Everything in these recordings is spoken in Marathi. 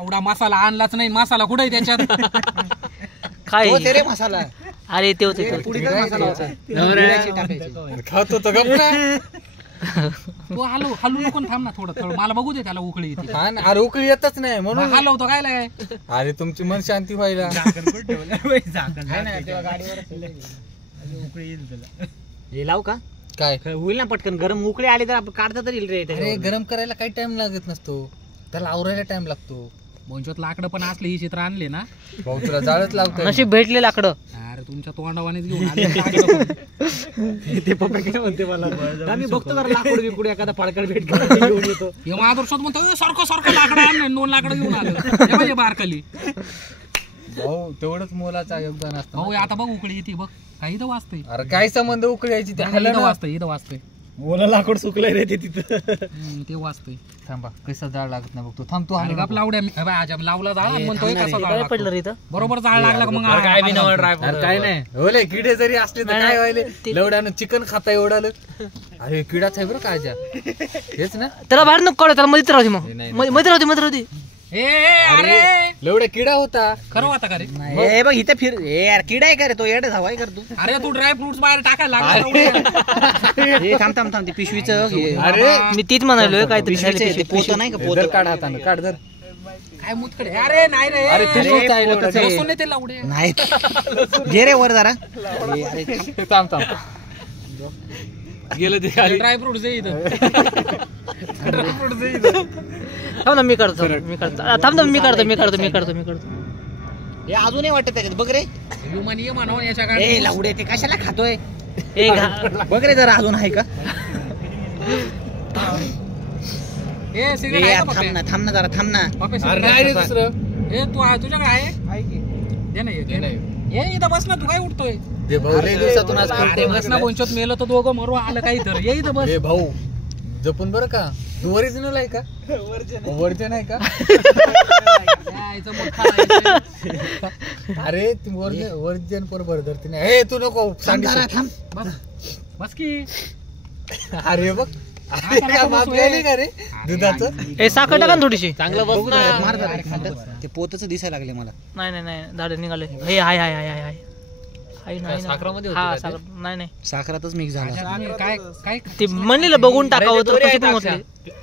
एवढा मसाला आणलाच नाही, मसाला कुठे आहे त्याच्यात? काय तो रे मसाला. अरे ते होते खातो तो गप ना. तू हलू नको, थांब ना थोडं मला बघू दे त्याला उकळी येते. अरे उकळी येतच नाही म्हणून हलवतो काय लाय. अरे तुमची मन शांती व्हायला. हे लावू का? काय होईल ना पटकन, गरम उकळे आले तर आपण काढता तरी येईल रे. अरे गरम करायला काही टाइम लागत नसतो, त्याला आवरायला टाइम लागतो. बोंचोत लाकडं पण असले ही चित्र आणले ना भाऊ तुला जाळच लागतो. नशीब भेटले लाकडं. अरे तुमच्या तोंडावानेच घेऊन आले लाकडं. ते पप्पा काय म्हणते मला, आम्ही बघतो जरा लाकूड बिकूड एखादा फडकड भेट घेऊन येतो. हे महादर्शत म्हणतो सारखं लाकडं आणलं, 2 लाकडं घेऊन आलं बारकाली. भाऊ तेवढंच मोलाचं योगदान असतं. भाऊ आता बघ उकळी येते बघ, काही तर वाचतंय. अरे काय संबंध उकळायची ते हल्ला इथं वाचतंय, इथं वाचतंय. ओला लाकूड सुकलंय रे ते तिथं. ते वाचतंय. थांबा कसा जाळ लागत नाही बघतो. थांब तू अरे गप लावड्या लावला जाळ म्हणतोय कसा जाळ पडलं रे इथं. बरोबर जाळ लागला का मग काय नाही होले. किडे जरी असले तर काय व्हायले, लवड्यानं चिकन खाता एवढालं. अरे किडाच आहे बरं काय हेच ना. त्याला बाहेर नको काढू, त्याला मध्ये राहते, मग मध्ये राहते. अरे लवड्या किडा होता खरं होता का रे? हे बघ इथे फिर यार किडा आहे का रे तो, येडे हवाय कर तू. अरे तू ड्राय फ्रुट्स बाहेर टाकायला लागला. थांब ते पिशवीचं. अरे मी तीच म्हणालोय काय पोत नाही का, पोत काढ हातानं काढ जर. काय मुतकडे. अरे नाही रे, अरे ते लसूण ते लावडे नाही. घे रे वर जरा. थांब गेलं ते खाली. ड्राय फ्रुट्स इथं. थांब ना मी करतो. थांब ना मी करतो. हे अजूनही वाटत त्याच्यात बघ रे. ह्युमन ये म्हणून याच्या ए गाडी लावडे ते कशाला खातोय. बघ रे जरा अजून आहे का. थांब ना जरा थांब ना. अरे नाही रे दुसरं. हे तू तुझ्याकडे आहे दे ना ये इथं बस ना, तू काय उठतोय. दे भाऊ लय दिवसातून आज अरे बस ना, बोंचोत मेलं तर दोघं मरू आलं काही तर. ये इथं बस. ए भाऊ जपून बरं का. तू ओरिजिनल आहे का? वर्जन आहे का? यायचं मोठा आहे. अरे तू वर्जन पर धरते नाही. हे तू नको सांग. बस की. अरे बघ मागलेली का रे दुधाचं. हे साखर टाका ना थोडीशी. चांगलं बघ. ते पोतच दिसायला लागले मला. नाही झाडे निघाले. हे हाय साखरामध्ये नाही साखरातच मिक्स झाला. काय ते म्हणलेलं बघून टाकावं तर कशी पण होते.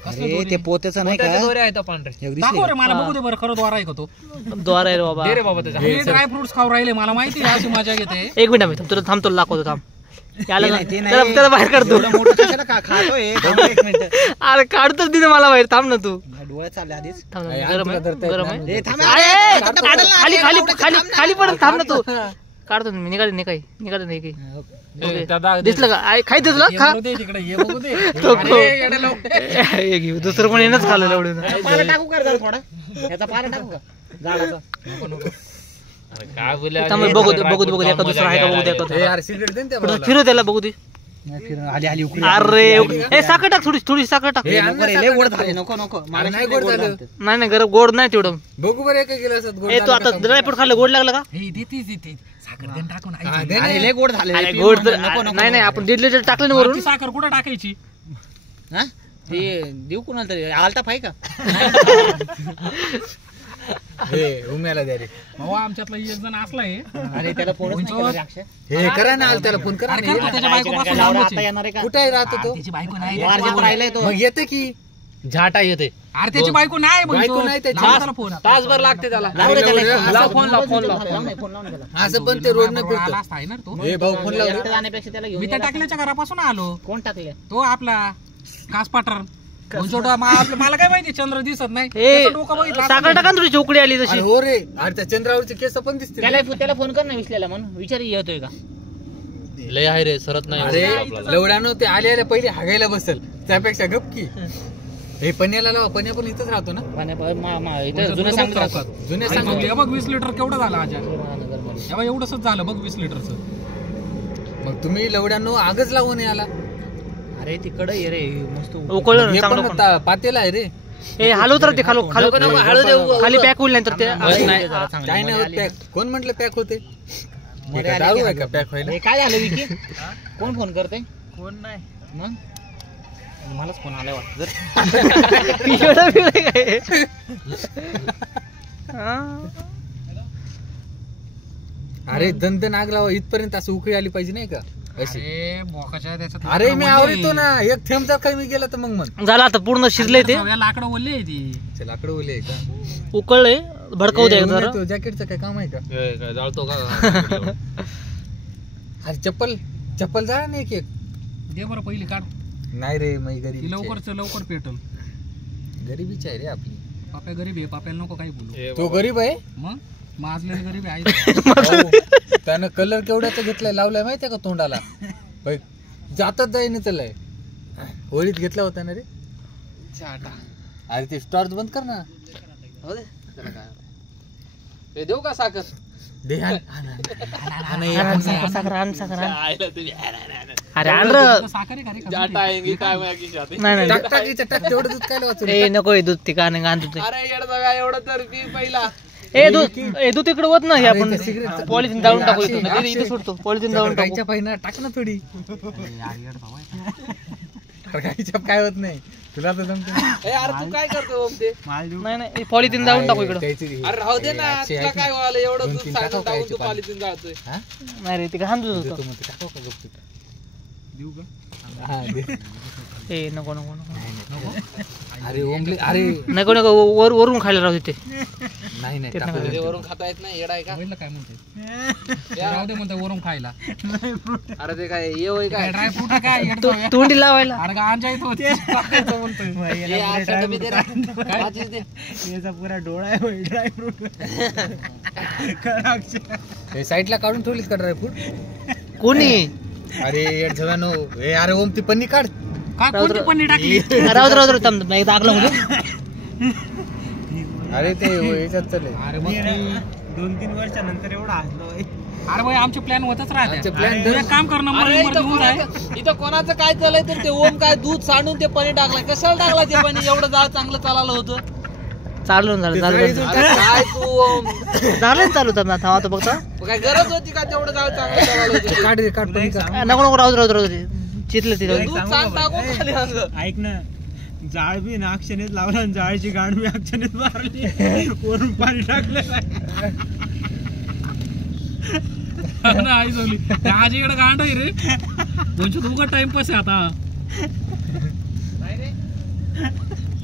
अरे ते पोत्याचं नाही का. दाखव रे मला बघू दे बरं, खरं द्वार आहे का तो? द्वार आहे रे बाबा. ड्राय फ्रुट्स खाऊ राहिले, मला माहिती आहे अशी मजा घेते. एक मिनिट मी तुला थांबतो, दाखवतो थांब. त्याला बाहेर काढतो. अरे काढतोच तिथे मला बाहेर. थांब ना तू. डोळे चालले आधीच. गरम आहे. खाली पडत. थांब ना तू. काढतो मी. निघाले नाही काही दिसलं का? खाई तुला खा. दुसरं कोणी येणंच खाल्लं एवढं. टाकू कर थोडा याचा पारा टाकू का झाडाचा. बघू एका दुसरा आहे का बघू दे. फिरू त्याला बघू दे. अरे साखर टाक, थोडी साखर टाक. नाही गरम गोड नाही तेवढं. बघू बरं एका गिलासात गोड. तू आता ड्रायफ्रूट खाल्लं गोड लागलं का? साखर टाकून गोड झाले. गोड नाही आपण 1.5 लिटर टाकलं ना वरून. साखर कुठं टाकायची? ते देऊ कोणाला तरी. आलता पाय का? उम्याला द्या रे. भाऊ आमच्यातला एक जण असलाय. अरे त्याला फोन हे करा ना, त्याला फोन करा. त्याच्या बायकोपासून लांबच आहे. कुठे राहतो तो? त्याची बायको नाही. मग येते की झाटा येते. अरे त्याची बायको नाही. बायको नाही त्याची. फोन तासभर लागते त्याला. फोन असं पण ते रोड न फिरतो. आहे ना तो. हे भाऊ फोन लावतो. मी त्या टाकल्याच्या घरापासून आलो. कोण टाकले? तो आपला कास पाटर. मला काय माहिती, चंद्र दिसत नाही. साखर टाका थोडी चोकडी आली तशी. हो रे. अरे त्या चंद्रावरचे केस पण दिसते. त्याला फोन कर ना विसल्याला म्हणून विचार येतोय का. लय आहे रे सरत नाही. अरे लवड्यानं ते आले पहिले हागायला बसल त्यापेक्षा गपकी. हे पन्याला लावा. पन्या पण इथंच राहतो ना. जुने सांगतो बघ 20 लिटर केवढं झालं आज. एवढंच झालं बघ 20 लिटरचं. मग तुम्ही लवड्यानं आगच लावून याला. अरे तिकडे ये रे मस्त उकळलं. पातेला आहे रे. हे हलवत राहते. खाली पॅक होईल नाही तर ते काय नाही होत पॅक. कोण म्हटलं पॅक होते? दारू आहे का पॅक व्हायला? काय झालं विकी? कोण फोन करते? कोण नाही. मग मलाच फोन आलाय वाटतं. अरे दंत नाग लावा इथपर्यंत असं उकळी आली पाहिजे नाही का अशी. अरे बोकाच्या त्याच्यात अरे मी आवडतो ना एक थेंब जर काही मी गेला तर मग झालं आता पूर्ण शिजले ते लाकडं ओले ती लाकडं ओले का उकळले भडकवू द्या जरा. जॅकेटचं काय काम आहे का काय जाळतो का अरे चप्पल चप्पल जा ना एक दे बरं पहिली काढ नाही रे मी ती गरीब लवकर पेटल. गरीबीच आहे रे आपली. पाप्या गरीब आहे, पाप्याला नको काही बोलू. तो गरीब आहे मग माझलेलं गरीब आहे. भाऊ, त्यानं कलर केवढ्याचा घेतलाय लावलाय माहितीये का तोंडाला बाई, जातात जाईन त्याला होळीत घेतला होता ना रे. अरे ते टॉर्च बंद कर ना. देऊ का साखर दे साखर आण साखर आण. अरे आण र. साखर आहे का रे? जाटा आएंगे काय माझ्या खिशात नाही नाही टाक टाक इथं टाक तेवढं दूध काय वाचू. ए नको हे दूध ते का नाही आणतो ते. अरे येडा काय एवढं तर पी पहिला. ए दूध इकडे होत नाही आपण अरे, ते cigarette- पॉलिथिन दाळून टाकू इथून. नाही, इथे सोडतो पॉलिथिन दाळून टाकू. गाईच्या पाहिजे टाक ना थोडी. गाईच्या काय होत नाही तुला तर जमतं. ए अरे तू काय करतो ओम ते? नाही नाही पॉलिथिन दाळून टाकू इकडं. अरे राहू दे ना, अक्षय, तुला ऐक ना. काय व्हायला एवढं दोन दूध तीन साखर टाकाव टाकून काय तू पाणी? पॉलिथिन जाळतोय. हा? नाही रे ते घाण दूध देतो होतं. म्हणते, टाकाव का गपचूप? देऊ का? हा, दे. ए नको नको नको अरे ओमले अरे नको नको वरून खायला राहू ते. नाही नाही ते टाकू नका. दे. वरून खाता येत नाही येडा आहे का? पहिलं काय म्हणते राहू दे म्हणते वरून खायला. अरे ते काय ये होय काय? ड्राय फ्रूट काय येडं? तोंडी लावायला. अरे गांजा येतो टाकायचं म्हणतोय. ये आठशे डबे दे रे. पाचीच दे. हे साईडला काढून ठेवलीत का ड्रायफ्रूट? कोणी अरे येड झगानो. ए अरे ओम ती पन्नी काढ. का कोणती पन्नी टाकली? राहू थांब नाही दागला मध्ये. अरे ते याच्यात चालले. अरे मग 2-3 वर्षानंतर एवढा हसलो. अरे भाई आमचे प्लॅन होतच राहते. आमचे plan तू एक काम कर ना अरे इथं कोणाचं काय चाललंय तर ते ओम काय दूध सांडून ते पाणी टाकलं. कशाला टाकला ते पाणी? एवढं जाळ चांगलं चालायला होतं. चालून झालं झालं अरे काय तू ओम? झालं चालू थांब थांबा तो फक्त. काय गरज होती का तेवढं जाळ चांगलं चालायला होतं? काढ रे, काढ पन्नी काढ. नको नको राहू चितलं तिथं. दूध सांड टाकून खाली असं. ऐक ना, जाळ बी ना अक्षनेच लावला आणि जाळची गाण बी अक्षनेच मारली. वरून पाणी टाकलं. आई झाली आजीकडे गांड आहे रे. 200 उगा टाइमपास आहे आता.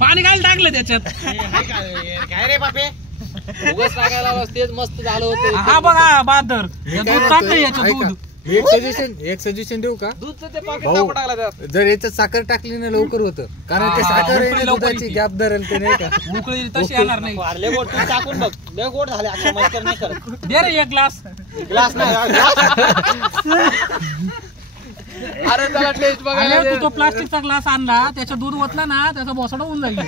पाणी काय टाकलं त्याच्यात? काय रे बापे? उगाच टाकायला लावलास, तेच मस्त झालं होतं. हा बघा बहादर मी दूध काय टाकलं म्हणतोय, याच्यात ऐका. दूध. मी एक सजेशन देऊ का? दूधचं ते पाकिट भाऊ. टाकून टाकलं त्यात. जर याच्यात साखर टाकली ना लवकर होतं. कारण ते हा, साखर आहे ना लवकर दुधाची येते. गॅप धरेल ते नाही का. उकळी तशी येणार नाही. लय गोड तू टाकून बघ. लय गोड झाले अक्षय मस्कर नाही करत. दे रे एक ग्लास. ग्लास नाही अरे त्याला टेस्ट बघायला अरे दे. तू तो प्लास्टिकचा ग्लास आणला त्याच्या दूध ओतला ना त्याचा बोसडा होऊन जाईल.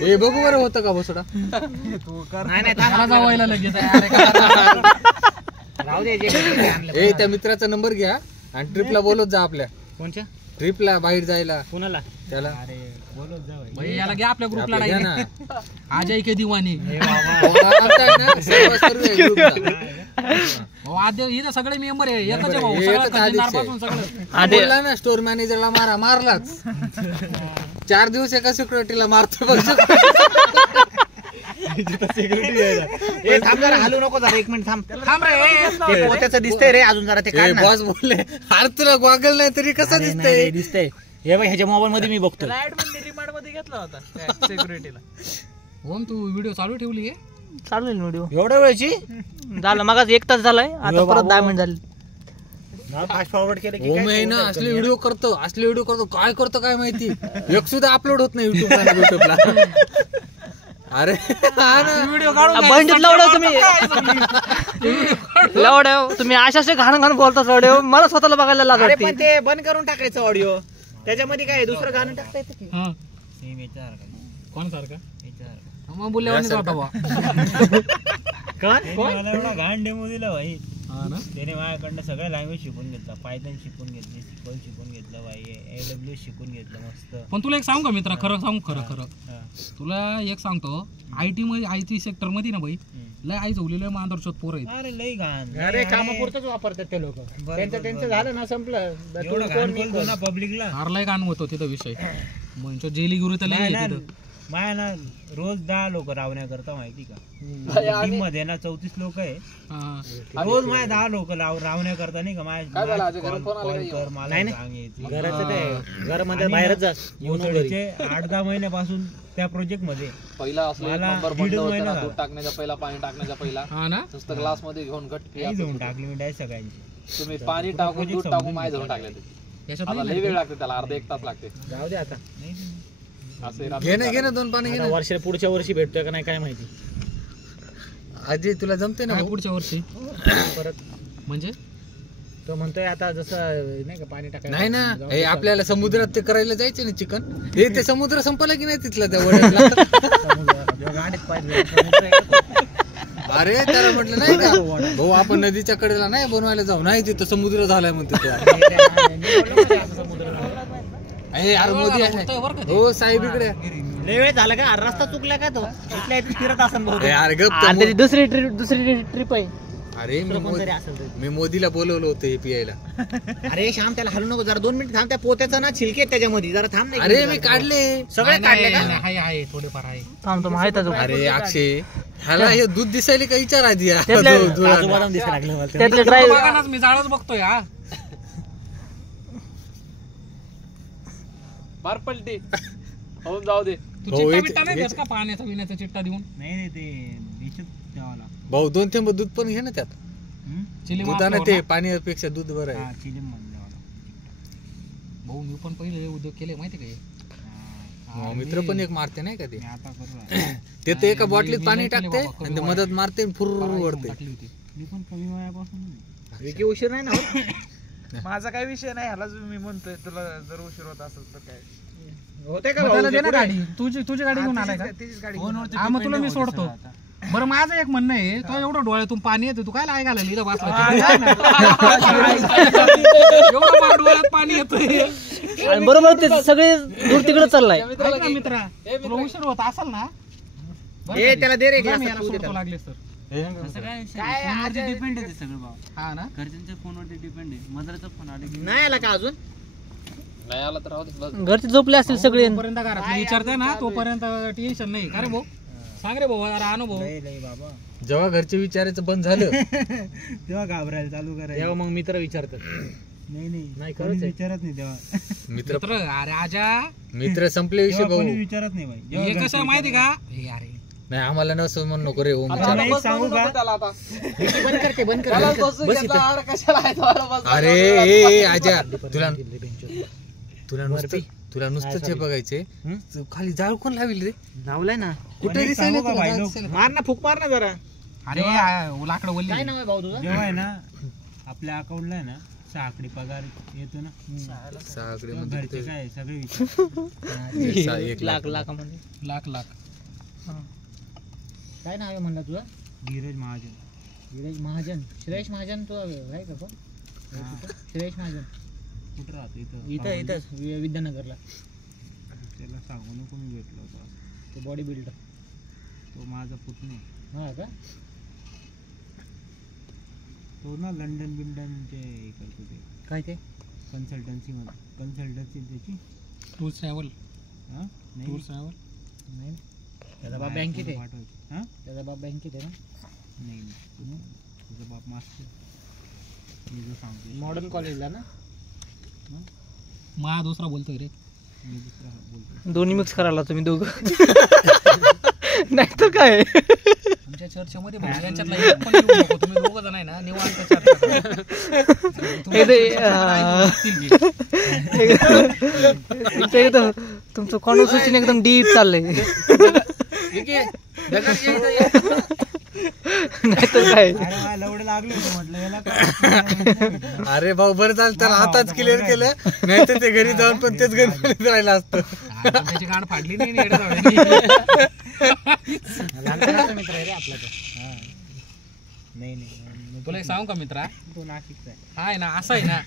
हे बघू बरं होतं का बसोडा. नाही त्याला जावायला लगेच. अरे काय राहू दे ए त्या मित्राचा नंबर घ्या आणि ट्रिपला बोलत जा. आपल्या कोणच्या ट्रिपला बाहेर जायला कोणाला त्याला भाई याला घ्या आपल्या ग्रुपला आपल्या घ्या ना. अजय के दिवानी. आमचा आहे ना, सर्व आहे ग्रुपचा. भाऊ आद्य इथं सगळे मेंबर आहे. एकच आहे भाऊ. हे सगळं एकच आधीच आहे. खजिनदारपासून सगळं. आधी बोलला ना स्टोर मॅनेजरला मारलाच. 4 दिवस एका सिक्युरिटीला मारतो बघ. थांब जरा हलू नको जरा 1 मिनिट थांब. थांब रे. ते पोत्याचं दिसतंय रे अजून जरा ते काढ ना. बॉस बोलले अरे तुला गॉगल नाही तरी कसं अरे नाही दिसतंय. रे, दिसतंय हे बघ ह्याच्या मोबाईल मध्ये मी बघतो. रिमांड मध्ये घेतला होता सिक्युरिटीला. ओम तू व्हिडिओ चालू ठेवली आहे? चालेल व्हिडिओ एवढ्या वेळची झालं मग 1 तास झालाय आता परत 10 मिनिट झाली. फास्ट फॉरवर्ड केलं हो मी ना असले व्हिडिओ करतो काय करतो काय माहिती. एक सुद्धा अपलोड होत नाही युट्यूबला. अरे हा ना. व्हिडिओ काढून बंडीत लावलं तुम्ही. लावड तुम्ही अशाशे घाण घाण बोलता लावडे. मला स्वतःला बघायला लाज वाटते. पण ते बंद करून टाकायचं ऑडिओ. त्याच्यामध्ये काय दुसरं गाणं टाकता येतं की? हा. सेम याच्यावर कोण सारखा याच्यावर मग बोलल्यावानीच होता बा. मला एवढा घाण डेमो दिला भाई. हा ना. त्याने माझ्याकडनं सगळं लँग्वेज शिकून घेतला. पायथन शिकून घेतली, सिक्वल शिकून घेतलं भाई, AWS शिकून घेतलं मस्त. पण तुला एक सांगू का मित्रा, खरं सांगू खरं हा. तुला एक सांगतो. IT सेक्टर मध्ये ना भाई लय आई झोवलेलं मांदरचोत पोरं आहेत. अरे लई घाण. अरे कामापुरतच वापरतात ते लोक. त्यांचं झालं ना संपलं. एवढं घाण बोलतो ना पब्लिकला. हारलाय गाण होतो तिथं विषय म्हणजे जेली गुरु तर लय आहे तिथं. माया ना रोज 10 लोक रावण्या करता माहिती का टीम मध्ये ना 34 लोक आहे रोज माझ्या 10 लोक रावण्या करता नाही का माझ्या मला घराचं काय घरामध्ये बाहेरच जा 8-10 महिन्यापासून त्या प्रोजेक्ट मध्ये पहिला मला नंबर दीड बंद होता महिना ना, झाला. दूध टाकण्याच्या पहिला पाणी टाकण्याच्या पहिला हा ना नुसतं ग्लास मध्ये घेऊन घट काही घेऊन टाकली मी डायरेक्ट सगळ्यांची तुम्ही पाणी टाकून दूध टाकून माय धरून टाकले ते. याच्यात आता नाही लई वेळ लागते त्याला, अर्धा 1 तास लागते जाऊ दे आता असे घे ना 2 पाणी घे आता ना. वर्षाला पुढच्या वर्षी भेटतोय का नाही काय माहिती अजय तुला जमते ना काय भाऊ? पुढच्या वर्षी परत म्हणजे तो म्हणतोय आता जसं नाही का पाणी टाकायला नाही ना हे आपल्याला समुद्रात ते करायला जायचं ना चिकन हे ते समुद्र संपला की नाही तिथला त्या वड्यातला गाडीत पाहिजे अरे त्याला म्हटलं नाही का भाऊ आपण नदीच्या कडेला नाही बनवायला जाऊ नाही तिथं समुद्र झालाय म्हणते त्या. अरे यार मोदी आहे. हो साहेब इकडे लय वेळ झाला का रस्ता चुकला का तो इथल्या इथे फिरत असेल बहुतेक. यार गप त्या मो- दुसरी ट्रिप आहे अरे मी कोणतरी असेल ते. मी मोदीला बोलवलं होतं हे पियायला. अरे श्याम त्याला हलू नको जरा 2 मिनिट थांब त्या पोत्याचं ना छिलके आहेत त्याच्यामध्ये जरा थांब नाही अरे मी काढले सगळे काढले का आहे थोडेफार आहे थांब तो माहित अरे अक्षय ह्याला हे दूध दिसायला का विचार आधी यार. त्यातले ड्राईव्ह बघा ना, मी जाळच बघतोय हा मार पलटी होऊन जाऊ दे. तू हो, चिट्टा इथे- बिट्टा नाही देत का पाण्याचा विण्याचा चिट्टा देऊन नाही ते याच्यात द्यावा लागतो भाऊ 2 थेंब दूध पण घे ना त्यात चिली दुधानं ते पाण्यापेक्षा दूध बरं आहे. हा चिलीम मध्ये द्यावा लागतो भाऊ मी पण पहिले उद्योग केले माहिती का हे? भाऊ, मित्र पण एक मारते नाही का ते मी आता करू ते तर एका बॉटलीत मी पाणी नाही केले टाकते बाबा, आणि ते कमी मदत मारते आणि फुर्र वरते. टाकली होती. मी पण कमी वयापासून नाही. विकी उशीर नाही ना होत? माझा काही विषय नाही ह्याला मी म्हणतोय तुला जर उशीर होत असेल तर काय होते का मग त्याला भाऊ? दे ना गाडी तुझी गाडी घेऊन आलाय का तीच गाडी फोनवरती हा मग तुला मी depend होते सोडतो सगळं आता. बरं माझं एक म्हणणं आहे तो एवढं डोळ्यातून पाणी येतं तू काय लाय घालायला इथं बसला एवढं मला डोळ्यात पाणी येतंय आणि बरोबर ते सगळे दूर तिकडे चाललाय ऐक ना मित्रा तुला उशीर होत असेल ना ए त्याला दे रे जा मी glass याला तू दे सोडतो त्याला. लागले तर असं काय फोनवरती डिपेंड आहे ते सगळं भाव हा ना घरच्यांच्या फोनवरती डिपेंड आहे मदरचा फोन आले की नाही आला का अजून नाही आला तर राहू दे बस. घरचे झोपले असतील सगळे तोपर्यंत घरात विचारते ना तोपर्यंत टेन्शन नाही का रे भाऊ सांग रे भाऊ अरे अनुभव लय बाबा जेव्हा घरचे विचारायचं बंद झालं तेव्हा घाबरायला चालू करायचं तेव्हा मग मित्र विचारतात नाही नाही, कोणी खरंच आहे. विचारत नाही तेव्हा मित्र मित्र अरे आजा मित्र संपले विषय तेव्हा भाऊ कोणी विचारत नाही भाई जेव्हा हे घरचे कसं आहे माहिती का हे अरे नाही आम्हाला नसं म्हणू नको रे ओम आता विचार. नाही, बस सांगू म्हणू का? नको त्याला आता. बंद करते बंद त्याला कर बसून बस घेतला, इथं अरे कशाला आहे तुम्हाला बस? अरे ए आजा तुला नुसतं हे बघायचे खाली जाळ कोण लाविल रे लावलाय ना कुठे पण एक दिसायला सांगू का तुला भाई जाळ लोक? दिसायला? मार ना फुक मार ना जरा अरे लाकडं वल्ली काय नाव आहे भाऊ तुझं जेव्हा आहे ना आपल्या अकाउंटला आहे ना 6 आकडी पगार येतो ना सहाकडे तेव्हा म्हणजे घरचे काय सगळे विचार एक लाख लाखामध्ये लाख काय नाव आहे म्हणलं तुझं धीरज महाजन विरेश महाजन श्रेयश महाजन तू आहे का पण? श्रेयश महाजन कुठं राहतो इथं इथं इथंच विद्यानगरला त्याला सांगू नको मी भेटलो होतो आज. तो बॉडी बिल्डर तो माझा पुतणे हा का तो ना लंडन बिंडनचे हे करतो ते काय ते कन्सल्टन्सी त्याची टूल्स ट्रॅव्हल हा नाही टूल्स ट्रॅव्हल नाही त्याचा बाप बँकेत आहे पाठवायचं हा त्याचा बाप बँकेत आहे ना नाही तुझा बाप मास्टर मी जो सांगतो मॉडर्न कॉलेजला ना मा दुसरा बोलतोय रे मी दुसरा बोलतो दोन्ही मिक्स करायला तुम्ही दोघं नाही तर काय आमच्या चर्चेमध्ये भाऊ यांच्यातला एक पण येऊ नको. तुम्ही दोघं जण आहे ना निवांत चर्चा करा. एकदम तुमचं कॉन्व्हर्सेशन एकदम डीप चाललंय नाही तर काय अरे मला लवडं लागलं होतं म्हटलं याला काय अरे भाऊ बरं झालं त्याला आताच क्लिअर केलं नाही तर ते घरी जाऊन पण तेच गणपतीत राहिलं असतं. पण त्याची गाण फाडली नाही ना येडं लहानपणाचा मित्र आहे रे आपला तो नाही तुला एक सांगू का मित्रा तो नाशिकचा आहे आहे ना असं आहे ना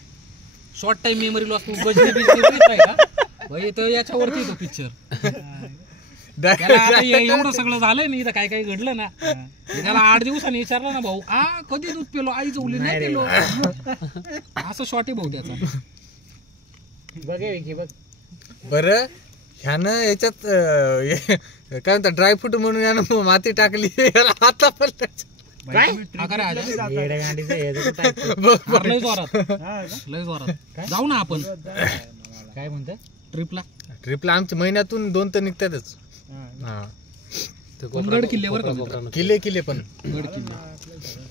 शॉर्ट टाइम मेमरी लॉस तू गजनी बिजनी का भाई तो याच्यावरती येतो पिक्चर एवढं सगळं झालंय ना इथं काय काय घडलं ना त्याला 8 दिवसांनी विचारलं ना भाऊ कधी दूध पेलो आई चवली नाही पेलो असं शॉर्ट आहे भाऊ त्याचा बघ विकी बघ बरं ह्यानं याच्यात काय म्हणतात ड्रायफ्रूट म्हणून यानं माती टाकली याला हाता पडला. काय हा का रे आजा? येड्या गांडीचं हे जर टाकतो. अरे लय जोरात लय जोरात जाऊ ना आपण काय म्हणतात ट्रिपला. ट्रिपला आमच्या महिन्यातून 2 तर निघतातच. हा पण गड किल्ल्यावर का मित्र? किल्ले पण गड किल्ले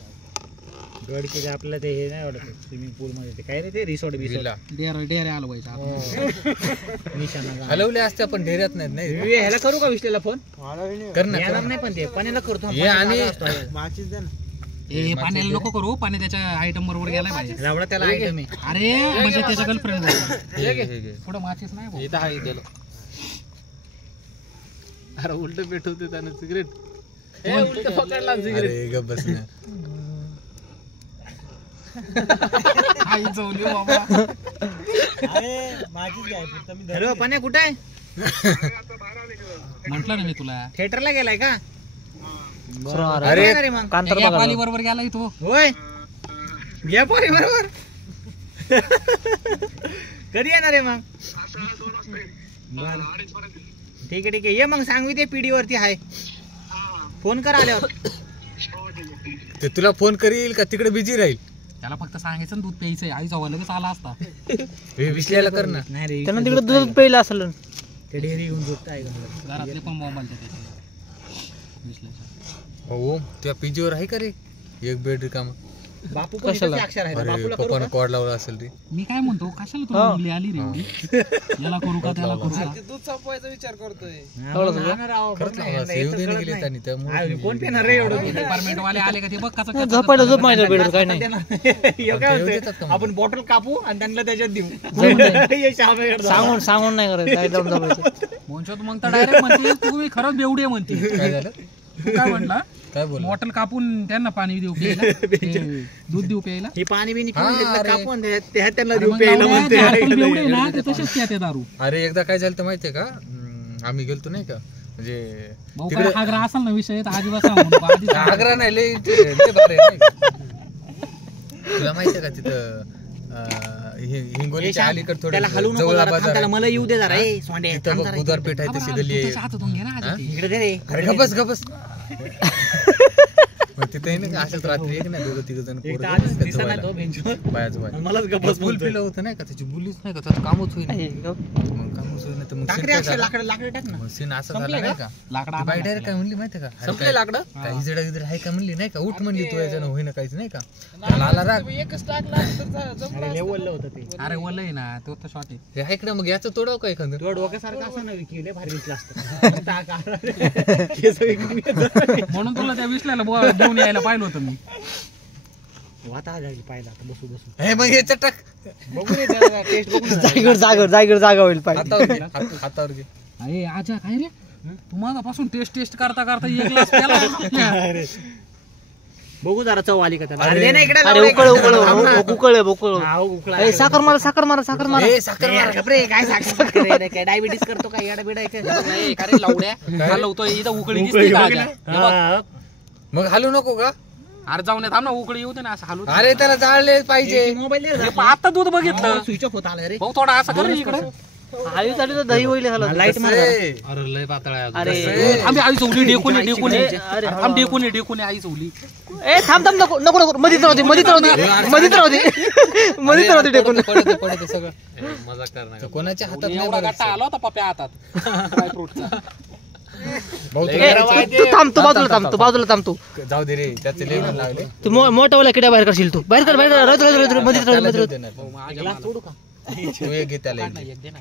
गड किल्ले आपल्याला ते हे नाही आवडत स्विमिंग पूल मध्ये ते काय रे ते रिसॉर्ट विला डेरे आलं पाहिजे आपण. निशाणा हलवले असते पण ढेऱ्यात नाहीत नाही ह्याला करू का विश्लेला फोन कर ना येणार नाही पण ते पाण्याला करतो हे आणि माचीच दे ना हे पाण्याला नको करू. पाणी त्याच्या आयटम बरोबर गेलाय पाहिजे. एवढा त्याला आयटम आहे. अरे म्हणजे त्याच्या गर्लफ्रेंड हे पुढे माचीस नाही भाऊ. इथं आहे गेलो. अरे उलट पेटवते त्यानं सिगरेट. उलट पकडला सिगरेट. अरे गप बस ना. आई चवली बाबा. हॅलो पाण्या कुठे आहे? म्हटलं ना मी तुला. थिएटरला गेलाय का? अरे अरे मग कांतर पाली बरोबर गेलाय तो. होय घ्या पोरी बरोबर. कधी येणार आहे मग? ठीक आहे ये मग सांगवी ते पीडी वरती आहे. फोन कर आल्यावर. ते तुला फोन करील का तिकडे बिझी राहील? त्याला फक्त सांगायचं ना दूध प्यायचंय. आई जवळ लगेच आला असता. हे विसल्याला कर ना. नाही रे त्यांना तिकडे दूध प्यायला असेल. ते डेअरी घेऊन झोपत आहे घरातले पण मोबाईल विश्लेषण. हो त्या पीजीवर आहे का रे एक बेड रिकामा? बापू पण इथेच अक्षर आहे. अरे बापूला करू पप्पानं का? कॉड लावला असेल रे. मी काय म्हणतो कशाला तुला मुली आली रे एवढी? याला करू का त्याला करू का? दूध संपवायचा विचार करतोय. हा, मग आणा राव, बघ खरंच ना, लावला यांना सेव येतं देणे कळत गेले नाही. त्यांनी त्यामुळे कोण पेणार रे एवढं दूध? डिपार्टमेंट वाले आले का ते बघ कसं झोपायला झोप माझ्या बेडवर काय नाही. हे काय देतात म्हणतोय? का मग? आपण बॉटल कापू आणि त्यांना त्याच्यात देऊ. नाही. हे श्यामेकडे जाऊ. सांगून नाही करायचं काय जाऊन झोपायचं. मोंचो मग तर डायरेक्ट म्हणते तुम्ही खरंच बेवडी आहे म्हणते. काय झालं तू काय म्हटला? काय बोल बॉटल कापून त्यांना पाणी देऊ प्यायला. ते दूध देऊ प्यायला. हे पाणी बिनी हा, पिऊन घेतलं अरे. कापून त्यांना अरे देऊ मग प्यायला लावण्या, म्हणते. ते आजकाल बेवडे आहे ना ते तसेच प्याते दारू. अरे एकदा काय झालं माहितीये का आम्ही गेलतो नाही का म्हणजे भाऊ तिकडे काय आग्रा असाल ना विषय तर आजीबात सांगू नको. आधी सांग. आग्रा नाही लय लय भारी आहे, नाही का? तुला माहितीये का तिथं हिंगोलीच्या अलीकडे त्याला थोडं हलवू नको जवळ जरा, बाजार थांब, त्याला आहे. मला येऊ दे जरा. ए सोंडे तिथं थांब बघ जरा. बुधवारपेठ आहे खबर तशी आली, गल्ली तू आहे. त्याच्या हातातून घे ना आधी ते. इकडे दे रे. अरे गबस गबस मग तिथे ना असंच रात्री एक नाही दोघं 3 जण एक तर पोरं आधीच का दिसत नाही जवायला. तो बेंचवर. बायाचं बाय मलाच गप्पच फुल पिलं होतं नाही का त्याची बुलीच नाही का त्याचं कामच होईल मग कामच होईल तर मग टाक सीन रे काय अक्षर झालं? लाकडं टाक ना. मग सीन असं झालं नाही का लाकडं ती बाई आणा डायरेक्ट काय म्हणली माहितीये का अरे संपले काय- लाकडं? काय इजडा इजडा आहे का म्हणली नाही का उठ म्हणली तू याच्यानं होईना काहीच नाही का त्याला आला राग एकच टाकला तर जमलं अरे लय बोललं होतं ते. अरे वलय ना तो तर शॉट आहे. हे आहे का मग याचं तोडाव का एखादं तुझ्या डोक्यासारखं असं ना विकी लय भारी दिसलं असतं. टाक आला. केस विकून घेतो. म्हणून तुला त्या विसल्याला घेऊन यायला पाहिलं होतं मी. वाता झाली पाहिला आता बसू बसू. हे मग याचं टाक बघू रे जरा टेस्ट बघू ना. जागा होईल पाहिजे. हातावर घे हातावर घे अरे आजा काय रे तू मागापासून टेस्ट करता करता एक ग्लास प्याला. बघू जरा चव आली का त्याला. अरे. अरे दे ना इकडे अरे उकळ हा, उकळा. ए, साखर मारा ए साखर अरे यार, गप रे, काय साखर रे, काय डायबिटीस करतो काय येडा बिडा आहे का? ए, का रे लावड्या हलवतोय इथं उकळी दिसते का आजा? हे बघ. हा. मग हलू नको का अरे जाऊन थांब ना उकळी येऊ दे ना असं हलू दे. अरे त्याला जाळले पाहिजे मोबाईल हे पहा, आता दूध बघितलं स्विच ऑफ होत आला रे. भाऊ थोडा असं कर रे इकडे. आईसाठी तर दही होईल ह्याला. लाईट मार ए, अरे लय पातळ आहे अजून. अरे आम्ही आई चवली डेकोने अरे, थांब डेकोने आई चवली. ए थांब नको मधीच राहते पडते सगळं मजाक करणार तर कोणाच्या हातात नाही एवढा बरं. गट्टा आला होता पप्या हातात ड्रायफ्रूटचा. भाऊ ए, तुला तू थांब तू बाजूला थांब तू जाऊ दे रे त्याचे लय मन लागले तू मोठा वाला किड्या बाहेर करशील तू बाहेर कर मधीच त्याला राहू देऊ दे. दे ना. ग्लास सोडू का? तू एक घे त्याला एक घे. एक दे ना.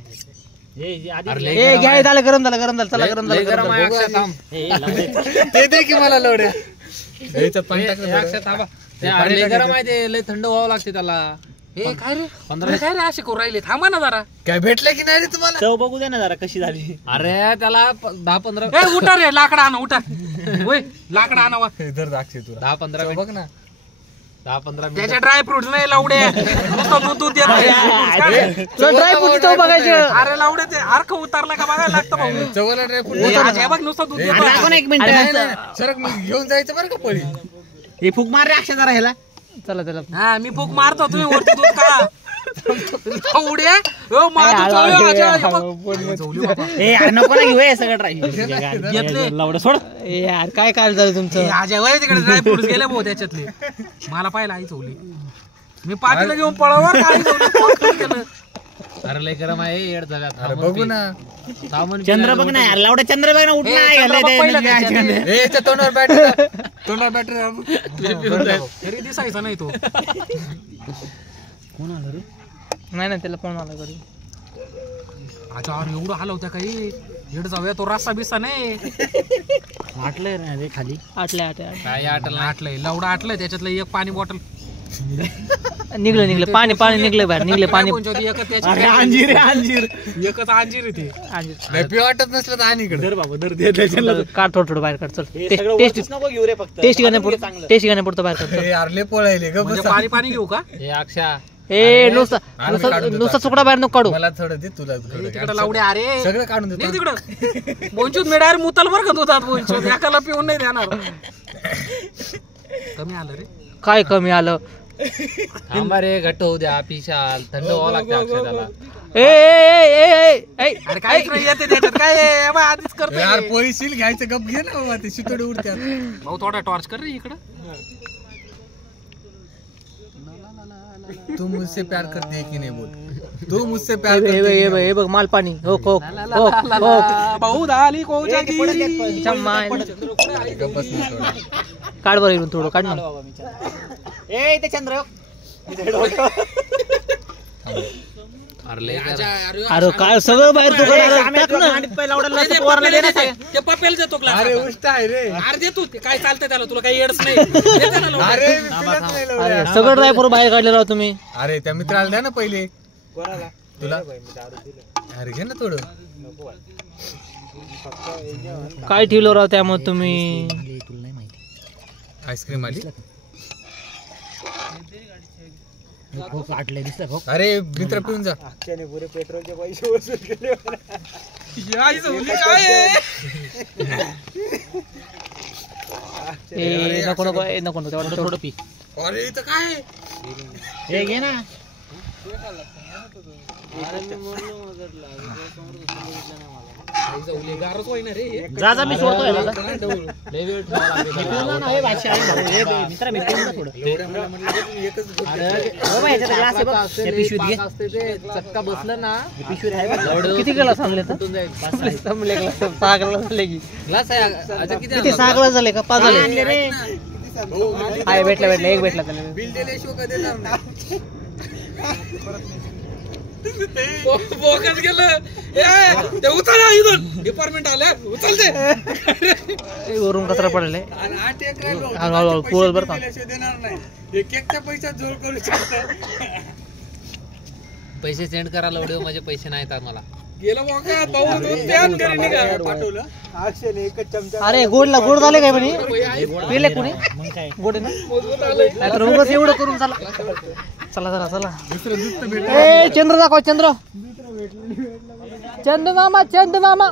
हे आधी ए घ्या झालं गरम झालं चला गरम लय झालं गरम आहे अक्षय थांब. ते दे की मला लवड्या याच्यात पाणी टाक हे ना अक्षय थोडं. थांबा. ते ते पाणी लय टाकायचं. गरम आहे ते लय थंड व्हावं लागते त्याला. हे काय रे काय रे असे करू राहिले थांबा ना जरा. काय भेटलं की नाही रे तुम्हाला चव बघू दे ना जरा कशी झाली. अरे त्याला 10-15 ए उठा रे लाकडा आणा उठा. होय लाकडा आणावा. इधर दाखशे तुला 10-15 चव मिनिट बघ ना 10-15 मिनिट त्याच्या ड्रायफ्रुट्स नाही लावडे नुसतं दूध देत नाही. तुला ड्रायफ्रूट तो बघायचं. अरे लावडे ते अर्क उतरला का बघायला लागतं भाऊ. चवला ड्रायफ्रूट हे आज हे बघ नुसतं दूध देत दाखव ना एक मिनिट. सरक मग घेऊन जायचं बरं का पळी हे फुक मार रे अक्षय जरा ह्याला. चला हा मी फूक मारतो तुम्ही वरती दूध काढा. उड्या माझं चवळी आजा, हे बघ. नको ना घेऊ हे सगळं ट्राय घेतले. लावडं सोड यार काय काय झालं तुमचं आजा वय तिकडे ड्रायफ्रुट्स गेले भाऊ त्याच्यातले. मला पाहिलं आई चवली, मी पाठीला घेऊन पळावर आई चवली, कोण केलं. अरे लय गरम आहे येड झाल्या. अरे बघू ना. चंद्र बघ ना यार लावडा चंद्र बघ ना उठ ए, नाही चंद्र बघ पहिलं त्याच्यात. ए, याच्या तोंडावर बॅटरी, तोंडावर बॅटरी. तरी दिसायचा नाही तो. कोण आलं रे नाही ना त्याला फोन आला घरी अच्छा अरे एवढं हलवत्या काही हेड जाऊया तो रस्सा बिस्सा नाही. आटलंय ना रे खाली आटलंय काय आटला आटलंय लवडं आटलंय त्याच्यातलं एक पाणी बॉटल निघलं पाणी पाणी निघलं बाहेर निघले पाणी अंजीर एकच अंजीर आहे ते. नाही, पिऊ वाटत नसलं तर आणि इकडे काढ थोडं थोडं बाहेर काढ चल टेस्ट गाणे पडतो बाहेर काढ हे आरले पळायले ग म्हणजे बस. पाणी पाणी घेऊ का. हे अक्षा ए नुसता तुकडा बाहेर नको काढू मला थोडं दे तुला तिकडे लावड्या अरे सगळं काढून देतो. तिकडं बोंचूत मी डायरेक्ट मुताल बरं का होतात बोंचूत एकाला पिऊन नाही देणार. कमी आलं रे. काय कमी आलं थांबा रे घट्ट होऊ द्या पिशाल थंड व्हावं लागतं अक्षा त्याला. अरे काहीच नाही येते त्याच्यात काय आहे? बा, आधीच यार करतोय पोळीशील घ्यायचं गप घे ना बाबा, ते शितोडे उडत्यात. भाऊ थोडा टॉर्च कर रे इकडं. तू मुझसे प्यार करते है की नाही बोल. तू मुझसे प्यार हे करते बघ, है हे की बघ, नाही? हे बघ माल पाणी हो हो भाऊ दाली को गप बस ना थोडं. काढ बरं इकडून थोडं काढ ना अरे लय गरम. अरे काय सगळं बाहेर तू ते पपेल देतो ग्लास अरे आता. उष्ट आहे रे. अरे दे तू ते काय चालतंय त्याला तुला काही येडच नाही. देते ना लवकर. अरे मी पिलंच नाही लवड्या. अरे सगळं ड्रायफ्रूट बाहेर काढले राव तुम्ही अरे त्या मित्राला द्या ना पहिले तुला. अरे घे ना थोडं. काय ठेवलं राव त्यामुळे तुम्ही आईस्क्रीम आली. अरे मित्र पिऊन जा. आई जाऊली काय आहे? ए नको नको ए नको नको तेवढं थोडं पी अरे इथं काय हे घे ना आई जाऊली गारच होईना रे हे. जा जा मी सोडतो याला जा. लय वेळ ठेवावा लागेल. हे बादशाह आहे. हे मित्रा मी पिऊन ना थोडं हो बाई, याच्यात glass आहे बघ. त्या पिशवीत घे. असते ते चटका बसलं ना पिशवीत आहे बघ. किती ग्लास आणले तर संपले ग्लास 6 ग्लास झाले की ग्लास आहे अच्छा किती किती 6 ग्लास झाले का 5 झाले रे हाय भेटला एक भेटला त्याला बिल दिल्याशिवाय का देणार नाही. बोकच गेलं. ते उचल इथून डिपार्टमेंट आलं उचल ते. वरून कचरा पडले आणि 8 एकर हळूहळू पोळत बरं का दिल्याशिवाय देणार नाही. हे केकच्या पैशात जोड करू शकतो. पैसे सेंड करा लवडे माझे पैसे नाहीत मला. गेलं बोका भाऊ ध्यान घरी निघा. पाठवलं. अरे गोड झाले काय म्हणे पिले कोणी गोड आहे ना नाहीतर उगाच एवढं करून चला चला चला चला ए चंद्र दाखव चंद्र मामा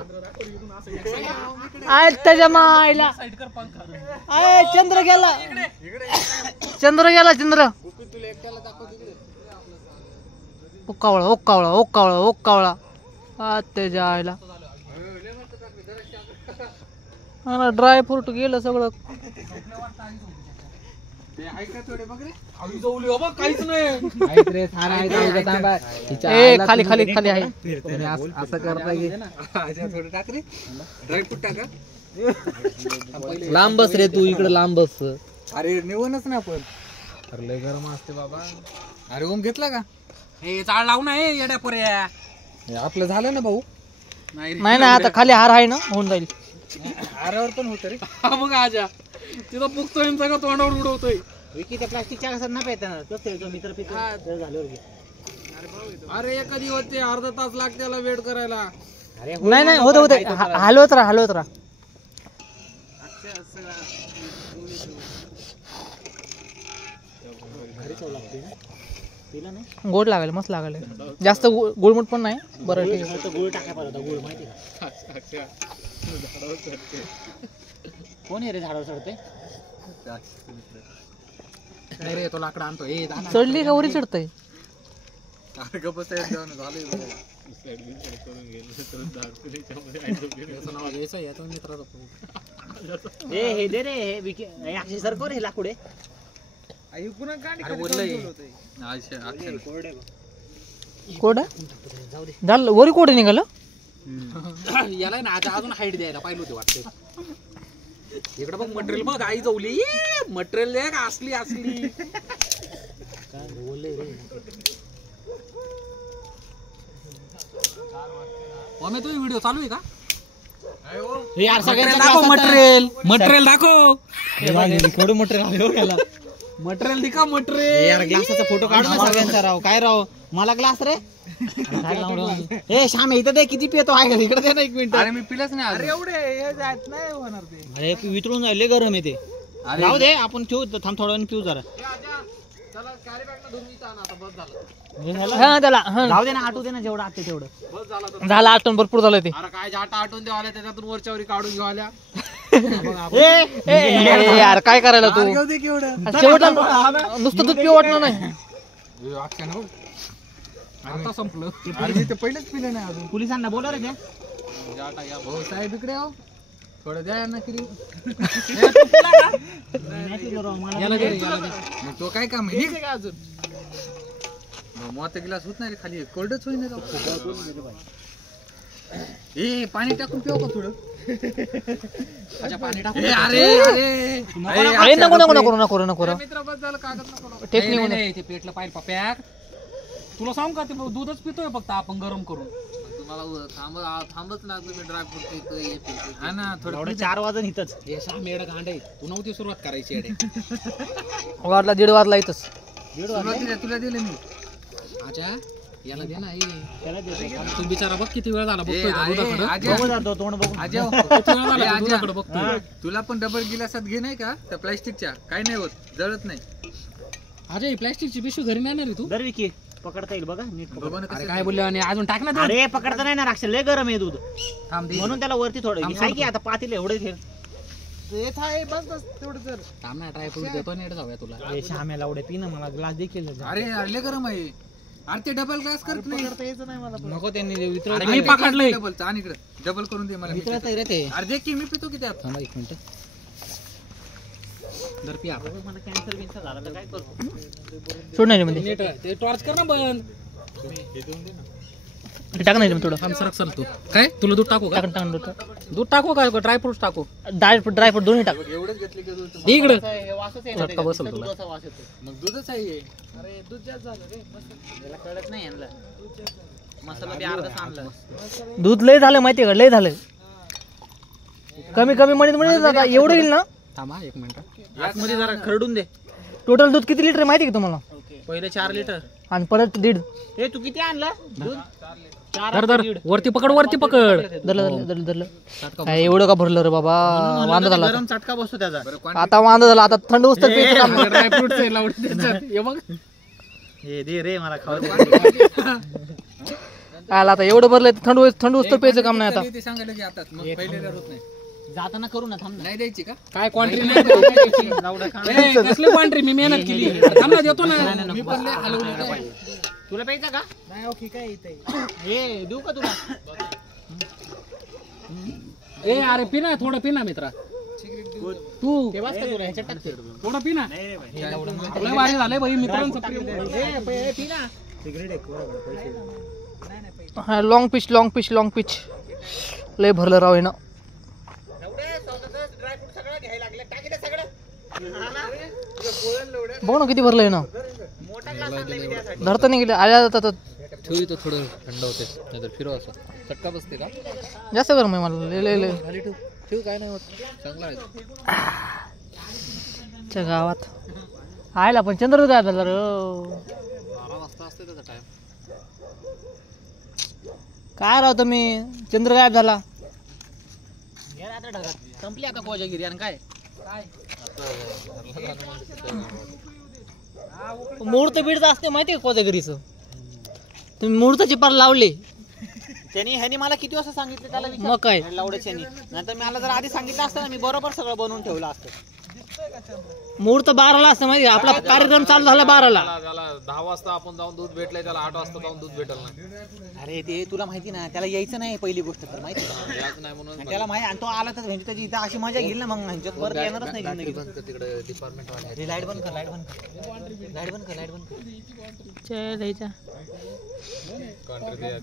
आय त्याच्या मायला आय चंद्र गेला ओक्कावळा त्याच्या आईला ड्रायफ्रूट गेलं सगळं काहीच नाही. ए खाली खाली खाली आहे असं करता की थोडं टाक रे. ड्रायफ्रूट टाका. लांब बस रे तू इकडे लांब बस. अरे नेवनच ना आपण. अरे लय गरम असते बाबा. अरे ओम घेतला का. हे चाळ लावू ना हे येड्या पोऱ्या. हे आपलं झालं ना भाऊ. नाही ना आता खाली हार आहे ना होऊन जाईल हारावर पण होत रे. हा बघ आजा तिथं बुकतोय सगळं तोंडावर उडवतोय. प्लास्टिकच्या कसं ना मित्र अरे एखादी होते अर्धा तास लागते त्याला वेट करायला. नाही होते हलवत राहा गोड लागेल मस्त लागेल जास्त गुळमुट पण नाही बरं ठीक आहे. कोण आहे रे झाडावर चढते नाही रे तो लाकडा आणतो. चढली का वरी चढतय गप्प साहेब जाऊन झाले याचं नाव घ्यायचं याचा मित्राचा फोन. हे दे रे हे सर कोण हे लाकुडे ऐकून गाडी अरे बोललंय कोड झालं वरी कोड निघालं. याला ना आता अजून हाईट द्यायला पाहिजे होते वाटते. इकडे बघ मटेरियल बघ आई जाऊली मटेरियल आहे का असली असली. मम्मी तुझी व्हिडिओ चालू आहे का? मटेरियल मटेरियल दाखव. मटेरियल दिखा मटेरियल. ग्लासाचा फोटो काढ ना सगळ्यांचा राव. काय राव मला ग्लास रे ए श्याम इथं दे किती पितो आहे का इकडे दे ना 1 मिनिट. अरे मी पिलंच नाही अरे एवढे हे जात नाही होणार ते. अरे वितळून जाईल गरम येते. राहू दे आपण ठेवू थांब थोडा वेळ पिऊ जरा. हा त्याला राहू दे ना आटू दे ना जेवढं आटे तेवढं झालं. आटून भरपूर झालं ते. अरे काय आटा आटून देऊ आल्या त्याच्यातून वरच्यावरी काढून घेऊ आल्या. यार काय करायला तू शेवटला नुसतं दूध पिऊ वाटणार नाही. आता संपलं. अरे मी तर पहिलेच पिलं नाही अजून. पोलिसांना बोला रे त्या भाऊ साहेब इकडे हो थोडं द्या ना किरी. याला घे रे, याला घे. मग तो काय काम आहे अजून मोठा ग्लास होत नाही रे खाली कोल्डच होईन राव. ए पाणी टाकून पिऊ का थोडं. अच्छा, पाणी टाकू. ए, अरे अरे अरे नको नको नको नको नको मित्र बस झालं कागद नको. टेप नाही, निघून नाही, ते पेटलं पाहिजे पप्याक. तुला सांग का ते दूधच पितोय फक्त आपण गरम करून. तुम्हाला थांबच लागलं मी ड्रायफ्रूट हा ना थोडं 4 वाजून इथंच हे सहा मेड गांड आहे. तू नव्हती सुरुवात करायची येडे. वाजला 1:30 वाजला इथंच. सुरुवातीला तुला दिलं मी. अच्छा याला दे ना. तू बिचारा बघ किती वेळ झाला बघतोय का दुधाकडं. तोंड बघून आजा किती वेळ झाला तू दुधाकडं बघतोय. तुला पण डबल गिलासात घे नाही का त्या प्लास्टिकच्या काही नाही होत जळत नाही. अजय प्लॅस्टिकची पिशवी घरी नाही रे तू. दरविकी पकडता येईल बघा नीट पकड. बघा ना अरे कसं काय बोलले आणि अजून टाक ना दूध. अरे पकडता नाही ना राक्षस लय गरम आहे दूध थांब दे. म्हणून त्याला वरती थोडं आहे की आता पातील एवढे ठेव. येत आहे बस बस तेवढं तर. थांब ना ड्रायफ्रूट देतो नेट जाऊया तुला. ए श्यामेला एवढे पी ना मला ग्लास देखील अरे अरे गरम आहे. अरे ते डबल ग्लास करत नाही. यायचं नाही मला. नको त्यांनी वितळ अरे मी पकडलंय. डबलचा आणि इकडे डबल करून दे मला. वितळत रे ते. अरे दे की मी पितो की त्यात. थांबा 1 मिनिट. दर पी आपण. मला कॅन्सर बिन्सर झाला तर काय करू. सोड नाही मध्ये नेट ते टॉर्च कर ना बंद. टाक नाही थोडं थांब सरक सर तू. काय तुला दूध टाकू का. टाकून दूध टाकू का ड्रायफ्रूट टाकू. ड्रायफ्रूट दोन्ही टाक. एवढंच घेतले की दूध. इकडे झटका बसल तुला. मग दूधच आहे हे. अरे दूध जास्त झालं रे. याला कळत नाही यांना मसाला बी अर्धा आणला. दूध लय झालं माहितीये का लय झालं. कमी कमी मध्ये जाता एवढं येईल ना. थांबा 1 मिनिट. आतमध्ये जरा खरडून दे. टोटल दूध किती लिटर आहे माहिती का तुम्हाला. पहिले 4 लिटर. आणि परत 1.5. हे तू किती आणला दूध? धर धर वरती पकड वरती पकड. धरलं एवढं का भरलं रे बाबा. वांदा झाला गरम चटका बसतो त्याचा. आता वांदा झाला आता थंड उस्तर ड्रायफ्रूट हे बघ. हे दे रे मला खाऊ दे. आला आता एवढं भरलंय थंड उस्तर प्यायचं काम नाही आता. ते सांगायला की आता मग पहिले होत नाही. जाताना करू ना थांब नाही द्यायची का. काय क्वांट्री नाही कसली क्वांट्री मी मेहनत केली. थांब ना देतो ना. मी पण लय हलवलं. तुला प्यायचं का. नाही ओके काय इथे. हे देऊ का तुला. ए अरे पी ना थोडं पी ना मित्रा. तू थोडं पी ना. लय भारी झालंय भाई मित्रांचं प्रेम. हा लॉंग पिच लय भरलं राव आहे ना. बघ ना किती भरलंय ना. धरता नाही गेले आल्या जातात. ठेवी तो थोडं थंड होते नाहीतर फिरव असं चटका बसते का. जास्त गरम आहे मला लय खाली ठेव ठेव काय नाही होत चांगला आहे. च्या गावात आयला पण चंद्र काय झालं 12 वाजता असते त्याचा टाइम. काय राव तुम्ही चंद्र गायब झाला. संपली आता कोजागिरी आणि काय. मुहूर्त बीड असते माहिती का कोजागिरीचं. तुम्ही मुहूर्ताची पार लावले. ह्यानी मला किती वाजता सांगितलं त्याला मग काय लावड्याच्यानी. नाहीतर मला जर आधी सांगितलं असतं ना मी बरोबर सगळं बनवून ठेवलं असतं. मुहूर्त 12ला असतं माहिती आहे? आपला कार्यक्रम चालू झाला 12ला. त्याला 10 वाजता आपण जाऊन दूध भेटलंय, त्याला 8 वाजता जाऊन दूध भेटल नाही. अरे ते तुला माहिती ना, त्याला यायचं नाही पहिली गोष्ट तर माहिती आहे. याच नाही म्हणून आणि त्याला माहिती, आणि तो आला तर म्हणजे त्याची इथं अशी मजा घेईल ना मग, ह्यांच्यात परत येणारच नाही जिंदगीत. तिकडे डिपार्टमेंट वाले लाईट बंद कर, लाईट बंद कर, लाईट बंद कर, लाईट बंद कर. चल, द्यायचा. कंट्री